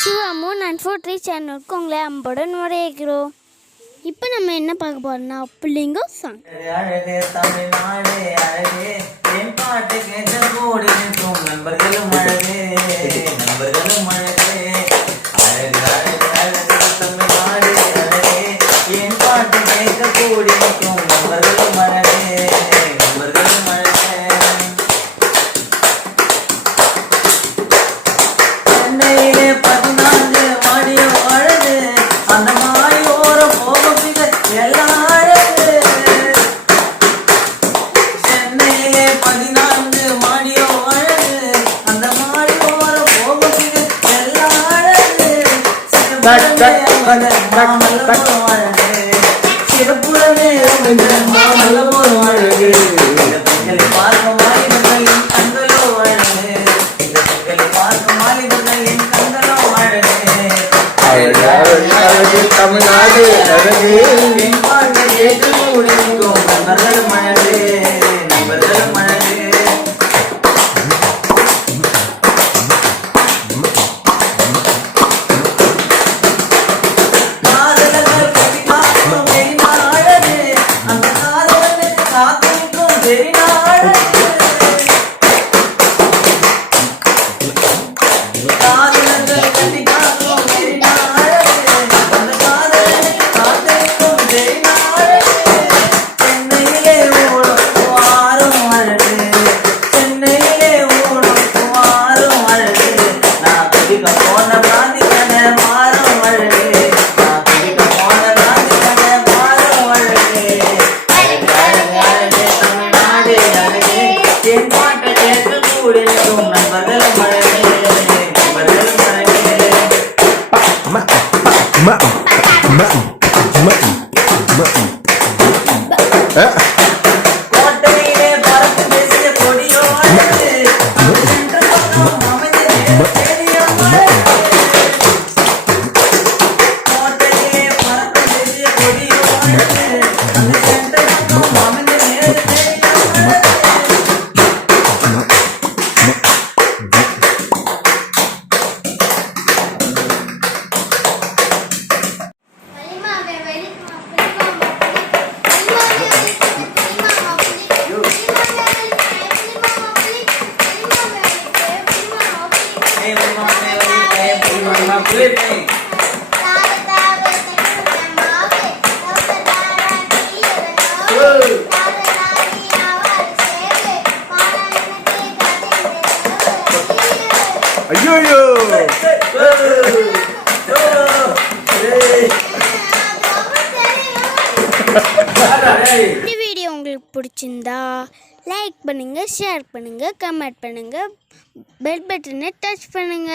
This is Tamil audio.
சிவாமும் நான் 43 சேனலுக்கு உங்களை அன்புடன் வரவேற்கிறோம். இப்போ நம்ம என்ன பார்க்க போறோம்னா பிள்ளைங்க சாங். அழகே தமிழ்நாடு அழகே என் பாட்டு கேட்ட கூடி நிற்கும் நண்பர்களும் அழகே நண்பர்களும் அழகே அழகு அழகு அழகு தமிழ்நாடு அழகே என் பாட்டு கேட்ட கூடி நிற்கும் நண்பர்களும் அழகே நண்பர்களும் அழகே சென்னையிலே 14 மாடியோ அழகு அந்த மாயோரம் போகும் எல்லாம் அழகு சென்னையிலே 14 மாடியோ அழகு அந்த மாடியோரம் போகும் எல்லாம் அழகு மாமல்லபுரம் அழகு சிறப்புடனே மாமல்லபுரம் அழகு இந்த பெண்களை பார்க்க மாறிவர்களின் கண்களோ அழகு இந்த பெண்களை பார்க்க மாறிவர்களின் கண்களோ அழகு அழகு தமிழ்நாடு அழகு என் பாட்டை கேட்டு முடிக்கும் நண்பர்களும் அழகு நண்பர்களும் அழகு காதலர்கள் கட்டி காக்கும் வெறினா அழகு அந்த காதலனுக்கு காத்திருக்கும் வெறினா அழகு காதலர்கள் கட்டி காக்கும் வெறினா அழகு அந்த காதலனுக்கு காத்திருக்கும் வெறினா அழகு சென்னையிலே ஓடும் குமாரும் அழகு சென்னையிலே ஓடும் குமாரும் அழகு நான் குடிக்க போன பிராந்தி கண்ண மாறும் அழகு நான் குடிக்க போன பிராந்தி கண்ண மாறும் அழகு அழகு அழகு அழகு தமிழ்நாடு அழகு என் பாட்டை கேட்டு கூடி நிற்கும் நண்பர்களும் அழகு நண்பர்களும் அழகு கோட்டையிலே பறந்து பேசிய கொடியோ அழகு அந்த சென்ற பக்கம் அமைந்த தேடியோ அழகு கோட்டையிலே பறந்து பேசிய கொடியோ அழகு அந்த சென்ற பக்கம் அமைந்த தேடியோ அழகு ஐயோ இந்த வீடியோ உங்களுக்கு பிடிச்சிருந்தா லைக் பண்ணுங்க, ஷேர் பண்ணுங்க, கமெண்ட் பண்ணுங்க, பெல் பட்டனை டச் பண்ணுங்க.